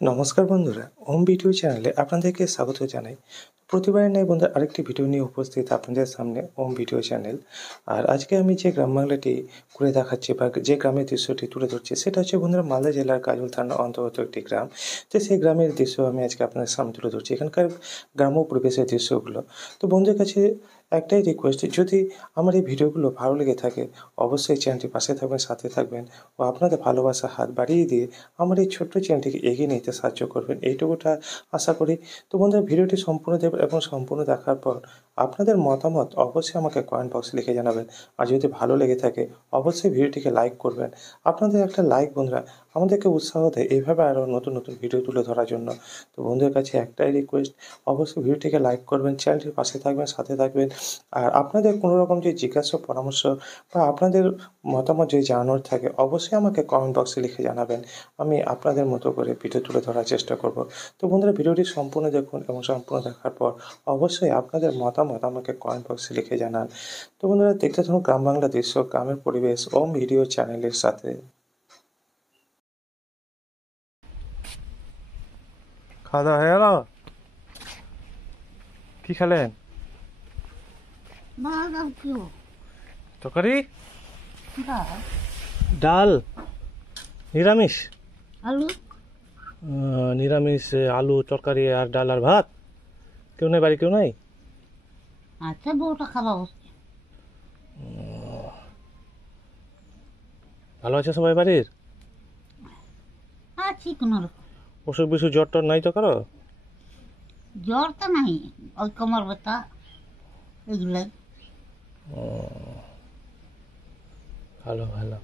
নমস্কার বন্ধুরা, ওম ভিডিও চ্যানেলে আপনাদেরকে স্বাগত জানাই। প্রতিবারের ন্যায় বন্ধুরা আরেকটি ভিডিও নিয়ে উপস্থিত আপনাদের সামনে ওম ভিডিও চ্যানেল। আর আজকে আমি যে গ্রাম বাংলাটি ঘুরে দেখাচ্ছি বা যে গ্রামের দৃশ্যটি তুলে ধরছি সেটা হচ্ছে বন্ধুরা মালদা জেলার কাজল থানার অন্তর্গত একটি গ্রাম। তো সেই গ্রামের দৃশ্য আমি আজকে আপনাদের সামনে তুলে ধরছি, এখানকার গ্রাম্য পরিবেশের দৃশ্যগুলো। তো বন্ধুদের কাছে একটাই রিকোয়েস্ট, যদি আমার এই ভিডিওগুলো ভালো লেগে থাকে অবশ্যই চ্যানেলটির পাশে থাকবেন, সাথে থাকবেন ও আপনাদের ভালোবাসার হাত বাড়িয়ে দিয়ে আমার এই ছোট্ট চ্যানেলটিকে এগিয়ে নিতে সাহায্য করবেন, এইটুকুটা আশা করি। তো বন্ধুরা ভিডিওটি সম্পূর্ণ দেবেন এবং সম্পূর্ণ দেখার পর আপনাদের মতামত অবশ্যই আমাকে কমেন্ট বক্সে লিখে জানাবেন। আর যদি ভালো লেগে থাকে অবশ্যই ভিডিওটিকে লাইক করবেন। আপনাদের একটা লাইক বন্ধুরা আমাদেরকে উৎসাহ দেয় এইভাবে আরও নতুন নতুন ভিডিও তুলে ধরার জন্য। তো বন্ধুদের কাছে একটাই রিকোয়েস্ট, অবশ্যই ভিডিওটিকে লাইক করবেন, চ্যানেলটির পাশে থাকবেন, সাথে থাকবেন। আর আপনাদের কোনো রকম যে জিজ্ঞাসা পরামর্শ বা আপনাদের মতামত যদি জানানোর থাকে অবশ্যই আমাকে কমেন্ট বক্সে লিখে জানাবেন। আমি আপনাদের মতো করে ভিডিও তুলে ধরার চেষ্টা করব। তো বন্ধুরা ভিডিওটি সম্পূর্ণ দেখুন এবং সম্পূর্ণ দেখার পর অবশ্যই আপনাদের মতামত আমাকে কমেন্ট বক্সে লিখে জানান। তো বন্ধুরা দেখতে থাকুন গ্রাম বাংলা দৃশ্য, গ্রামের পরিবেশ ওম ভিডিও চ্যানেলের সাথে। খাওয়া দাওয়া হয়ে গেল? কি খেলেন? তরকারি, ডাল, নিরামিষ? আলু নিরামিষ, আলু তরকারি আর ডাল আর ভাত। কেউ নেই বাড়ি, কেউ নাই? আচ্ছা, বউটা খাওয়া বসছে। ভালো আছে সবাই বাড়ির? আছি কোনো রকম। অসুখ বিসুখ জ্বর টর নাই তো কারো? জ্বর তো নাই, ওই কোমর ব্যথা এগুলাই। ভালো ভালো।